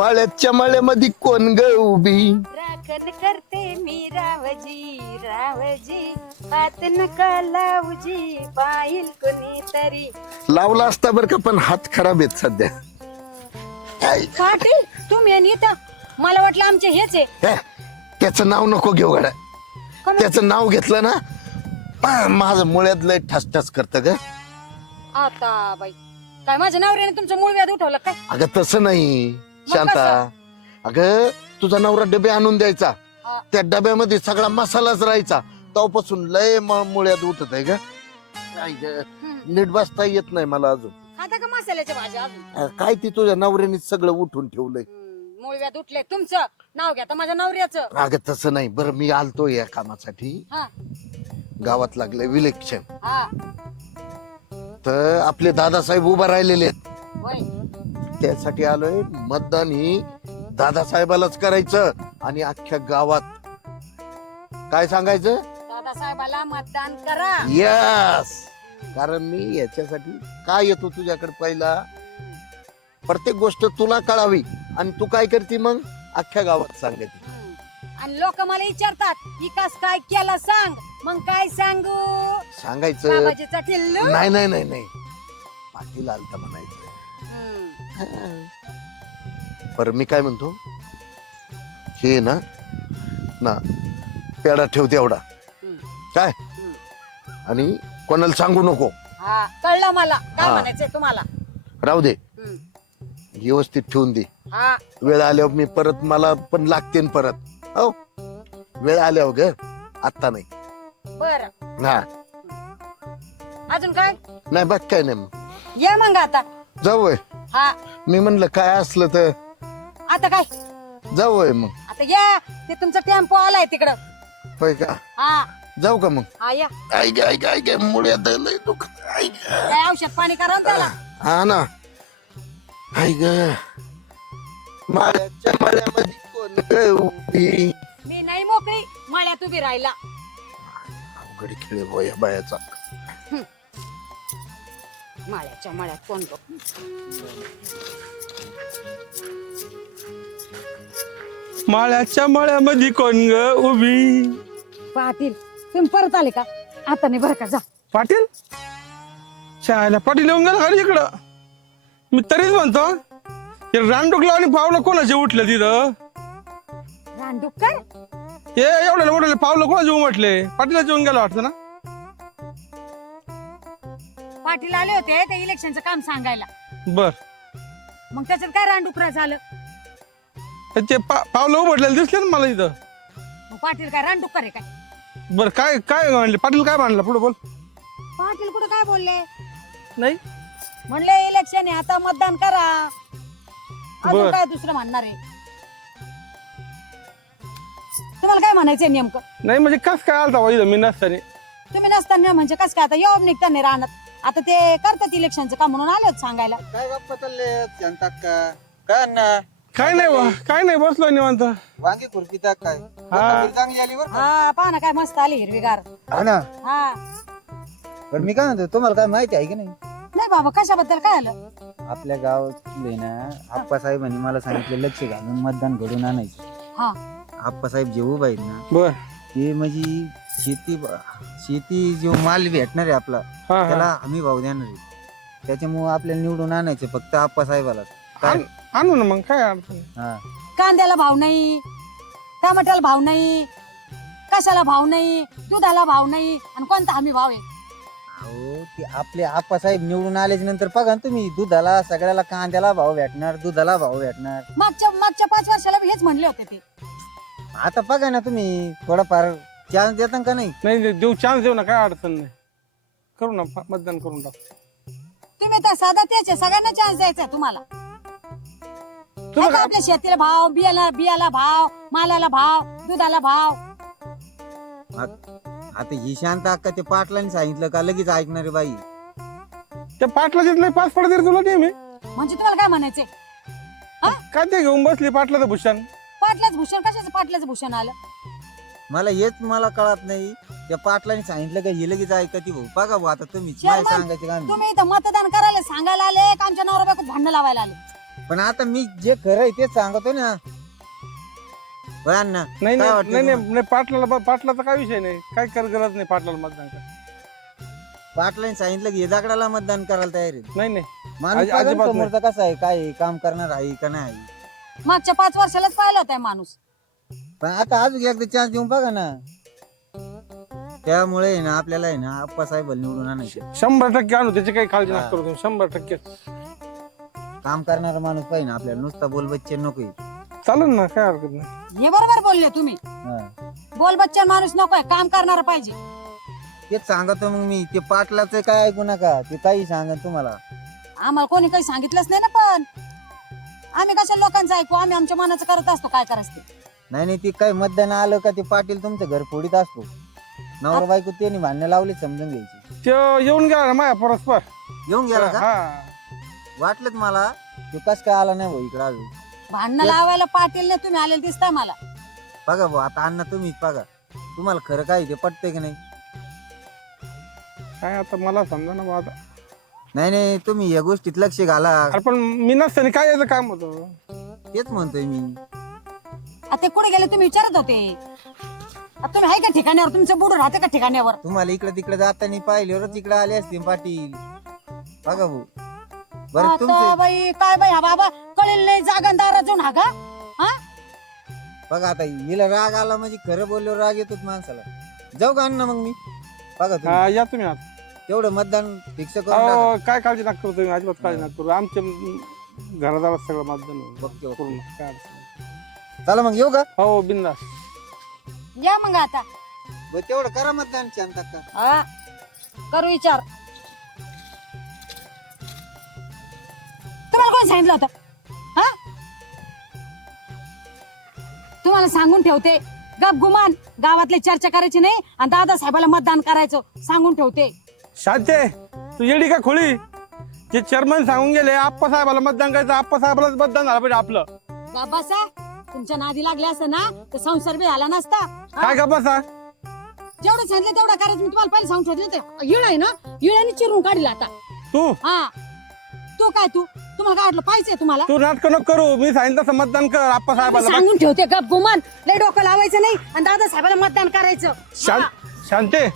माळ्याच्या माळ्यामध्ये कोण ग उभी? राखण करते मी रावजी रावजी. हात नका लावजी पाहिल कोणीतरी. लावला असता बरं का पण हात खराब आहेत सध्या. पाटील तुम्ही आणि इथं. मला वाटलं आमचे हेच आहे. हे, त्याचं नाव नको घेऊ गड्या. का मग? त्याचं नाव घेतलं ना पा, माझं मुळ्यात लय ठस ठस करत ग. आता बाई. काय माझ्या नवऱ्याने तुमचं मूळ व्याध उठवलं काय? अगं तसं नाही. शांता अगं तुझा नवरा डबे आणून द्यायचा. हा. त्या डब्यामध्ये सगळा मसालाच राहायचा. तेव्हापासून लय म- मुळ्यात उठत आहे ग. आई ग, हम्म. नीट बसता येत नाही मला अजून. खाता का मसाल्याच्या भाज्या अजून? अ, काय ती तुझ्या नवऱ्याने सगळं उठून ठेवलंय? हम्म, मूळ व्याध उठले तुमचं? नाव घ्या तर माझ्या नवऱ्याचं. अगं तसं नाही. बरं मी आलतो या कामासाठी. हा. गावात लागले विलेक्शन हा. तर आपले दादासाहेब उभा राहिलेले आहेत. होय. त्यासाठी आलोय. मतदान ही दादासाहेबालाच करायचं आणि अख्ख्या गावात. काय सांगायचं? दादासाहेबाला मतदान करा. यस कारण मी याच्यासाठी काय येतो तुझ्याकडे पहिला? प्रत्येक गोष्ट तुला कळावी आणि तू काय करते मग? अख्ख्या गावात सांगायची. आणि लोक मला विचारतात विकास काय केला सांग. मग काय सांगू? सांगायचं? बाबाजीचा नाही नाही नाही नाही. पाटील आलता म्हणायचं. बरं मी काय म्हणतो? हे ना ना पेडा ठेव तेवढा हम्म. काय. आणि कोणाला सांगू नको. हा कळलं मला. काय हा. म्हणायचंय तुम्हाला? राहू दे. हम्म. व्यवस्थित ठेवून दे. हा. वेळ आल्यावर मी परत मला पण लागते न परत. हो? वेळ आल्यावर ग आत्ता नाही. बर. हा. अजून काय? नाही बघ काय नाही मग. ये मग आता. जाऊ होय. हा. मी म्हणलं काय असलं तर? आता काय? जाऊ होय मग. आता या ते तुमचा टेम्पो आलाय तिकडं. होय का? हा. जाऊ का मग? हा या. ऐक ऐक ऐक मुळ्यात लय दुखत ऐक काय औषध पाणी करा ना त्याला. हा ना. ऐक माळ्याच्या माळ्यामध्ये कोण ग उभी? मी नाही मोकळी मळ्यात उभी राहिला. अवघड खेळ बोया बायाचा. माळ्याच्या मळ्यात कोण बघ. माळ्याच्या मळ्यामध्ये कोण ग उभी? पाटील तुम्ही परत आले का? आता नाही बरं का जा. पाटील? शाळेला पाटील येऊन गेला खाली इकडं? मी तरीच म्हणतो हे रानडुकला आणि पावलं कोणाचे उठले तिथं? रानडुक्कर? हे एवढ्याला मोठे पावलं कोणाचे उमटले? पाटीला येऊन गेला वाटतं ना? पाटील आले होते ते इलेक्शनचं काम सांगायला. बर. मग त्याच्यात काय रानडुकरा झालं? हे ते पा- पावलं उमटलेले दिसले ना मला इथं. मग पाटील काय रानडुक्कर आहे काय? बर काय काय म्हणले? पाटील काय म्हणलं? पुढे बोल. पाटील कुठं काय बोलले? नाही. म्हणले इलेक्शन आहे आता मतदान करा. अजून बर. काय दुसरं म्हणणार आहे? तुम्हाला काय म्हणायचंय नेमकं? नाही म्हणजे कस काय आलता बा इथं? मी नसताना. तुम्ही नसताना म्हणजे कसं काय आता? येऊन निघताना राहणार आता ते करतात इलेक्शनचं काम म्हणून आले सांगायला? काय गप्पा चालले का? काय अण्णा? काय नाही बा काय नाही बसलो निवांत. वांगी खुरपीता काय? चांगली आली बरं का? हा पहा ना काय मस्त आली हिरवीगार. हा ना? हा. बरं मी काय म्हणतो तुम्हाला काय माहिती आहे की नाही? नाही बाबा कशाबद्दल काय आलं? आपल्या गावातले ना आप्पासाहेबांनी मला सांगितलं लक्ष घालून मतदान घडून आणायचं. हा. आप्पासाहेब जे उभा आहेत ना बर. ते म्हणजे शेती शेती जो माल भेटणार आहे आपला हा त्याला हा हमी भाव देणार आहे. त्याच्यामुळे आपल्याला निवडून आणायचं फक्त आप्पासाहेबाला काय? आण- आणू ना मग काय अडचण? नाही. हा. कांद्याला भाव नाही टमाट्याला भाव नाही कशाला भाव नाही दुधाला भाव नाही आणि कोणता हमी भाव आहे? अहो ते आपले आप्पासाहेब निवडून आल्याच्यानंतर बघा ना तुम्ही दुधाला सगळ्याला कांद्याला भाव भेटणार दुधाला भाव भेटणार. मागच्या मागच्या पाच वर्षाला बी हेच म्हणले होते ते. आता बघा ना तुम्ही थोडाफार चान्स देता का नाही? नाही नाही, देऊ चान्स देऊ ना काय अडचण नाही. करू ना मतदान करून टाक. तुम्ही तर साधा आहे सगळ्यांना चान्स द्यायचा तुम्हाला. तुला काय आपल्या शेतीला भाव बियाला बियाला भाव मालाला भाव दुधाला भाव. आता ही शांत अक्का ते पाटलांनी सांगितलं का लगेच ऐकणारे बाई. त्या पाटलाच्यात नाही पाच पडते तुला ते मी म्हणजे तुम्हाला काय म्हणायचंय? काय ते घेऊन बसली पाटलाचं भूषण? पाटलाच भूषण कशाचं पाटलाचं भूषण आलं? मला हेच मला कळत नाही. त्या पाटलांनी सांगितलं का हे लगेच ऐकती भाऊ बघा भाऊ आता तुम्ही काय सांगायचे? तुम्ही इथं मतदान करायला सांगायला आले का आमच्या नवरा बायको भांडण लावायला आले. पण आता मी जे खरं आहे तेच सांगतो ना. अण्णा नाही काय नाही तुम्हाला? नाही, पाटलाला ब- पाटलाचा काय विषय नाही. काय कर गरज नाही पाटलाला मतदान कर पाटलाने सांगितलं की हे दगडाला मतदान करायला तयार आहे. नाही नाही. माणूस अजि- बघा ना अजिबात नाही. समोरचा कसा आहे काय आहे, काम करणार आहे का नाही. मागच्या पाच वर्षालाच पाहिलं होता माणूस. पण आता अजून एकदा चान्स देऊन बघा ना. त्यामुळे आहे ना आपल्याला आहे ना आप्पा साहेब निवडून आणायचे. शंभर टक्के आणू त्याची काही काळजी हा. नका करू तुम्ही शंभर टक्के. काम करणारा माणूस पाहिजे ना आपल्याला नुसता बोल बच्चे नको चालेल ना काय हरकत नाही. हे बरोबर बोलले तुम्ही. बोल बच्चन माणूस नकोय काम करणार पाहिजे. तेच सांगतो मग मी ते पाटलाच काय ऐकू नका ते काही सांगा तुम्हाला. आम्हाला कोणी काही सांगितलंच नाही ना पण. आम्ही कशा लोकांचं ऐकू? आम्ही आमच्या मनाचं करत असतो काय करायचं ते. नाही नाही ते काय मतदान आलं का ते पाटील तुमचं घर फोडीत असतो. नवरा बायको त्यांनी भांडणं लावली समजून घ्यायची. ते येऊन गेला ना माया परस्पर येऊन गेला का? हा. वाटलंच मला तो कस काय आला नाही भाऊ इकडे अजून? भांडणं लावायला पाटील ने तुम्ही आलेले दिसताय मला. बघा भाऊ आता अण्णा तुम्हीच बघा. तुम्हाला खरं काय ते पटतंय की नाही? काय आता मला समजा ना आता. नाही नाही तुम्ही या गोष्टीत लक्ष घाला. अरे पण मी नसताना काय याचं काम होतं? तेच म्हणतोय मी. आता ते कुठे गेले तुम्ही विचारत होते? आता तुम्ही आहे का ठिकाण्यावर? तुमचं बुड राहते का ठिकाण्यावर? तुम्हाला इकडे तिकडे जाताना पाहिल्यावरच इकडे आले असते पाटील. बघा भाऊ. बरं आता तुमचं बाई काय बाई हा बाबा कळेल नाही जागंदारा जाऊन हा का? हा? बघा आता हिला राग आला म्हणजे खरं बोलल्यावर राग येतोच माणसाला. जाऊ का अण्णा मग मी? बघा तुम्ही. हा या तुम्ही आता. तेवढं मतदान फिक्स करून. अहो, काय काळजी नका करू तुम्ही? अजिबात काळजी नका करू आमच्या घरादारात सगळं मतदान होईल. Okay, okay. पूर्ण. काय अडचण नाही. चला मग येऊ का? हो बिंदास या मग आता. बरं, तेवढं करा मतदान शांत का हा. करू विचार. तुम्हाला कोण सांगितलं होतं? हा? तुम्हाला सांगून ठेवते. गप गुमान. गावातले चर्चा करायची नाही आणि दादा साहेबाला मतदान करायचं. सांगून ठेवते. शांते तू येडी का खोळी जे चेअरमन सांगून गेले आप्पा साहेबाला मतदान करायचं आप्पा साहेबालाच मतदान झालं पाहिजे आपलं. बसा तुमच्या नादी लागले असं ना तर संसार बी झाला नसता? काय का बसा. जेवढं सांगितलं तेवढं करायचं मी तुम्हाला पहिले सांगून ठेवते ते इळ आहे ना इळ्याने चिरून काढला आता. तू? हा. तू काय तू? तुम्हाला वाटलं पाहिजे तुम्हाला? तू नाटक नको करू मी सांगितलं तसं मतदान कर आप्पा मी साहेबाला सांगून ठेवते गप गुमान. लय डोकं लावायचं नाही आणि दादा साहेबाला मतदान करायचं. शांत शांते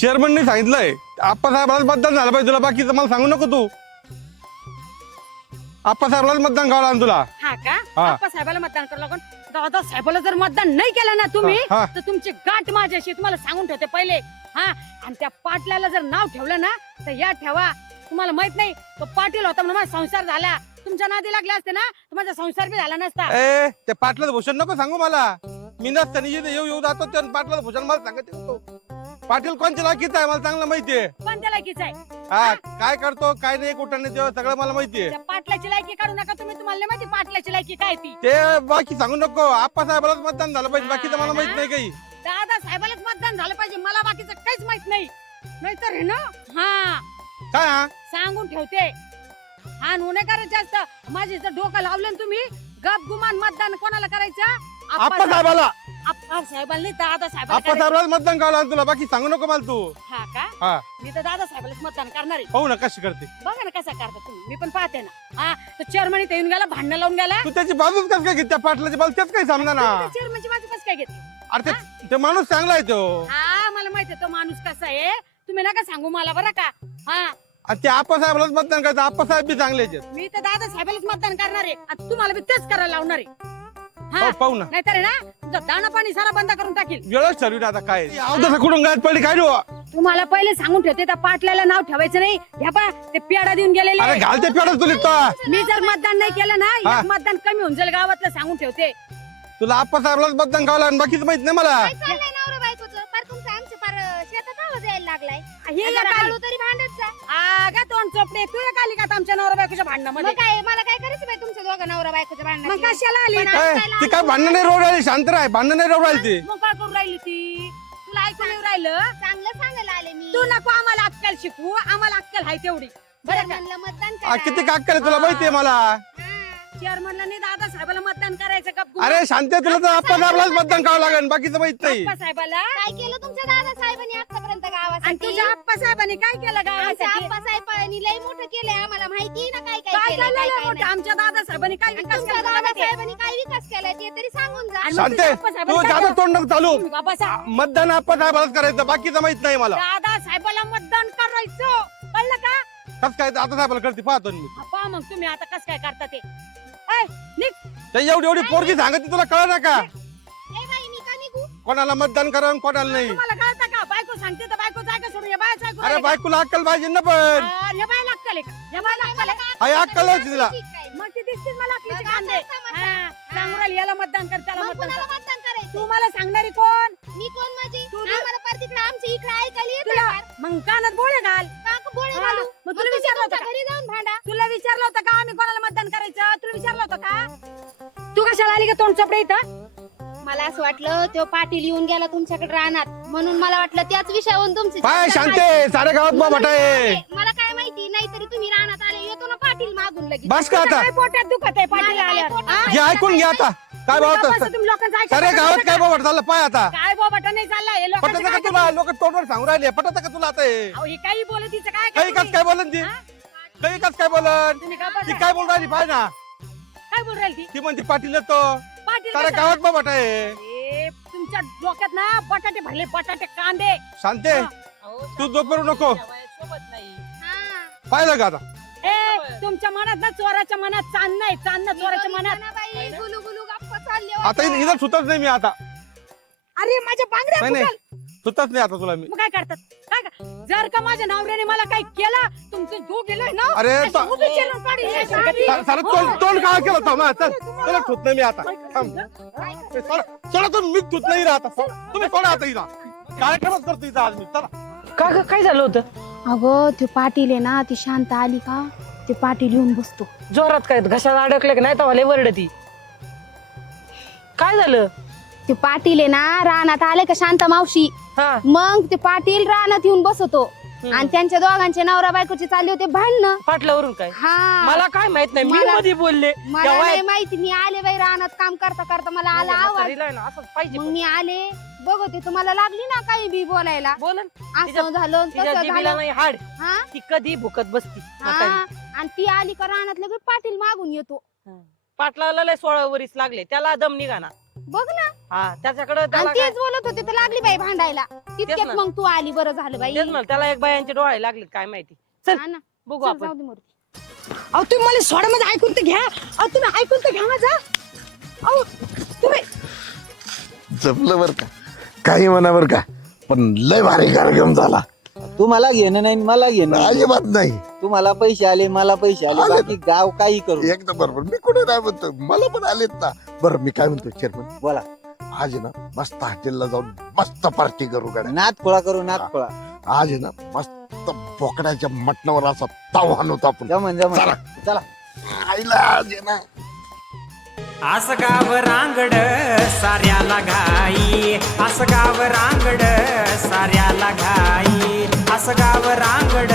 चेअरमनने सांगितलंय. आप्पा साहेबालाच मतदान झालं पाहिजे तुला बाकीचं मला सांगू नको तू. आप्पा साहेबालाच मतदान करावं लागेल तुला. हा का? हा. बाप्पा साहेबाला मतदान करावं लागून दादा साहेबाला जर मतदान नाही केलं ना तुम्ही हा. तर तुमची गाठ माझ्याशी तुम्हाला सांगून ठेवते पहिले. हा? आणि त्या पाटलाला जर नाव ठेवलं ना तर या ठेवा. तुम्हाला माहीत नाही तो पाटील होता म्हणून माझा संसार झाला. तुमच्या नादी लागले असते ना तर माझा संसार बी झाला नसता. ए ते पाटलाचं भूषण नको सांगू मला. मी नसताना इथे येऊ येऊ जातो त्या पाटलाचं भूषण मला सांगत होतो पाटील कोणच्या लाकीचा आहे? मला चांगलं माहितीये. पण त्या लायकीच आहे? हा काय करतो काय नाही कुठं नाही तेव्हा सगळं मला माहितीये. त्या पाटलाची लायकी काढू नका तुम्ही तुम्हाला नाही माहिती पाटलाची लायकी काय ती. ते बाकी सांगू नको. आप्पा साहेबालाच मतदान झालं पाहिजे बाकीचं मला माहीत नाही काही. दादा साहेबालाच मतदान झालं पाहिजे मला बाकीचं काहीच माहीत नाही. नाहीतर हे ना? हा. काय हा? सांगून ठेवते. हा नये करायचं जास्त माझे जर डोकं लावलं ना तुम्ही गप गुमान मतदान कोणाला करायचं? आप्पा साहेबाला. आप्पा साहेबाला नाही दादा आप्पा साहेबाला मतदान करावं लागेल तुला बाकी सांगू नको मला तू. हा का? हा. मी तर दादा साहेबालाच मतदान करणार आहे. पाहू ना कशी करते. बघा ना कसा करता तुम्ही. मी पण पाहते ना. हा तो चेअरमन इथे येऊन गेला भांडण लावून गेला. तू त्याची बाजूच कसं काय घेत? त्या पाटलाची बाजू तेच काही समजा ना. चेअरमनची बाजू कसं काय घेतली अरे ते- ते माणूस चांगला आहे तो. हा मला माहिती आहे तो माणूस कसा आहे. तुम्ही नका सांगू मला बरं का. हा. आणि ते आप्पा साहेबालाच मतदान करायचं. आप्पा साहेब बी चांगले आहेत. मी तर दादा साहेबालाच मतदान करणार आहे. आणि तुम्हाला बी तेच करायला लावणार आहे. हा. पाहू- ना. नाहीतर आहे ना तुमचं दाणा पाणी सारा बंद करून टाकील. वेळच ठरवी आता काय. कुठून गायत पडली काय रे? तुम्हाला पहिले सांगून ठेवते त्या पाटल्याला नाव ठेवायचं नाही. ह्या पा ते पेडा देऊन गेलेले अरे घालते पेडच तुला तो. मी जर मतदान नाही केलं ना हा. एक मतदान कमी होऊन जाईल गावातलं सांगून ठेवते. तुला आप्पा साहेबालाच मतदान करावं लागेल बाकीचं माहीत नाही मला. काय चाललंय नवरा बायकोचं? पार तुमचं आमचं पार अं, शेतात आवाज यायला लागलाय. हे जरा आली. तरी भांडत आगा तोंड चोपडे. तू एक आली का आता आमच्या नवरा बायकोच्या मग भांडणामध्ये काय मला काय करायचं बाई तुमच्या दोघं नवरा बायकोचं मग भांडण कशाला आली? पण काय ती काय भांडण नाही रोड राहिली? शांत राह भांडण नाही रोड राहिली ती. मग काय करून राहिली ती? तुला ऐकून येऊ राहिलं? चांगलं सांगायला आले मी. तू नको आम्हाला अक्कल शिकवू. आम्हाला अक्कल हाय तेवढी. बरं का? म्हणलं मतदान आ, करा. किती काक करे तुला माहितीये मला? हा. चेअरमनला नाही दादा साहेबाला मतदान करायचं का अरे शांती तुला तर आप्पा साहेबलाच मतदान करावं लागेल बाकीचं माहीत नाही. आप्पा साहेबाला काय केलं तुमच्या दादा साहेबांनी आतापर्यंत आणि गावासाठी तुझ्या आप्पा साहेबांनी काय केलं आमच्या गावासाठी? आप्पा साहेबांनी लय मोठं केलंय आम्हाला माहिती ना काय काय काय केलंय, काय काय मोठं? नाही. आमच्या दादा साहेबांनी काय आणि विकास तुमच्या केला दादा? साहेबांनी काय विकास केलाय ते तरी सांगून जा. आणि मग शांते तुझ्या आप्पा तू साहेबांनी काय जादा तोंड नको चालू. केलं? बाबा साहेब, मतदान आप्पा साहेबालाच करायचं बाकीचं माहीत नाही मला. दादा साहेबाला मतदान करायचं. कळलं का? कस काय? आता साहेबाला करते पाहतो मी. पहा मग तुम्ही आता कसं काय करता ते? निघ. तर एवढी एवढी पोरगी सांगते तुला कळ ना का? ए बाई मी का निघू? कोणाला मतदान करा आणि कोणाला नाही. तुम्हाला कळतं का? बायको सांगते तर बायको जागा सोडून या बायाचं ऐकून अरे? बायकोला अक्कल पाहिजे ना पण. अक्कल आहे अक्कल तिला. मग ती मला कांदे. हा, राहिली, याला मतदान कर त्याला मग मतदान कुणाला कर. मतदान करायचं? तू मला सांगणारी कोण? मी कोण माझी? तू- आम्हाला परत इकडे आमच्या इकडे ऐकायला येत तुला मग कानात बोळे घाल. विचारलं होतं का? तू कशाला आली का तोंड चपडे इथं? मला असं वाटलं तो पाटील येऊन गेला तुमच्याकडे राहणार म्हणून मला वाटलं त्याच विषयावरून तुमचे पाय शांते सारे गावात बाबा आहे. मला काय माहिती नाहीतरी तुम्ही राहणार आले येतो ना पाटील मागून लगेच. बस का आता? काय पोटात दुखत आहे पाटील आल्यावर? पोटात हा? घे ऐकून घे आता. काय तुम्ही बाबा बसा, तुम्ही लोकांचं ऐकता का? गावात काय बाबा चाललं? पाय आता. काय बाबा नाही चाललाय हे लोकांचं पटत का काय तुला? लोक तोंडवर सांगू राहिले. पटत का तुला आता हे? अहो, हे काही बोलत तिचं काय काही काय बोलन ती? हा? काही कस काय बोलन तुम्ही का ती बसा? काय बोल राहिली? पाय ना. काय बोल राहिली ती? ती म्हणते पाटील येतो. पाटील सारे कसा? गावात बाबा आहे. ए, तुमच्या डोक्यात ना बटाटे भरले बटाटे कांदे. शांते तू जोपरू नको. हा. पाहिलं का आता? ए तुमच्या मनात ना चोराच्या मनात चांद नाही चांद ना चोराच्या मनात. ना बाई, गुलू गुलू गप्पा चालले आता. इथं सुतच नाही मी आता. अरे माझ्या बांगड्या नाही, नाही. फुटल. सुतच नाही आता तुला मी. मग काय करतात? काय का- जर का माझ्या नवऱ्याने मला काही केलं तुमचं धू गेलोय ना अरे अशी तो- उभी चिरून. हे सारं तोंड तोंड काय केलं मग चल. तुला ठुत नाही मी आता. थांब. ए, सोडा सोडा तुम्ही मी ठुत नाही राहता. तुम्ही सोडा आता इथं. कार्यक्रमच करतो इथं आज मी. चला. का ग? काय झालं होतं? अगं ते पाटील आहे ना ती शांत आली का ते पाटील येऊन बसतो. जोरात काय घशाला अडकले की? नाही तवा वरड ती. काय झालं? ते पाटील आहे ना रानात आले का शांता मावशी? हा. मग ते पाटील रानात येऊन बसतो. हम्म. आणि त्यांच्या दोघांचे नवरा बायकोचे चालले होते भांडणं. पाटल्यावरून काय? हा. मला काय माहीत नाही. मी मला- मध्ये बोलले. मला तेव्हा नाही माहिती. मी आले बाई रानात काम करता करता मला आला आवाज. म्हातारीला आहे ना असंच पाहिजे मग पण. मी आले. बघते तुम्हाला लागली ना काही बी बोलायला? बोल असं झालं तिच्या तसं जिबीला झालं. नाही हाड. हा? ती कधी भुकत बसती? हा. आणि ती आली का रानात लगेच पाटील मागून येतो. पाटलाला लय सोळा वरीस लागले. त्याला दम निघाना बघ ना. हा त्याच्याकडे आणि त्याला काय- तेच बोलत होते तर लागली बाई भांडायला. तितक्यात ना. मग तू आली बरं झालं बाई. तेच त्याला एक बायांचे डोळे लागले काय माहिती. चल हा ना. बघू चल, आपण. जाऊ दे मूर्ती. अहो तुम्ही मला सोडा मध्ये ऐकून तर घ्या. अहो तुम्ही ऐकून तर घ्या माझा. अहो तुम्ही जपलं बर का? काही म्हणा बर का? पण लय भारी कार्यक्रम झाला. तुम्हाला घेणं नाही मला घेणं नाही. अजिबात नाही. तुम्हाला पैसे आले मला पैसे आले आले. बाकी गाव काही करू. एकदम बरोबर. मी कुठे नाही म्हणतो मला पण आलेत ना. बरं मी काय म्हणतो चेअरमन बोला. आज आहे ना मस्त हॉटेलला जाऊन मस्त पार्टी करू गाड्या. नात खोळा करू नात खोळा आज आहे ना मस्त बोकड्याच्या मटणावर असा ताव आणतो आपण. जमन जमन. चला. चला. आईला आज आहे ना. आस गाव रांगड साऱ्याला घाई. आस गाव रांगड साऱ्याला घाई. असं गाव रांगड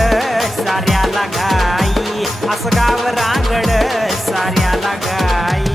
साऱ्याला गाई असगाव रांगड साऱ्याला गाई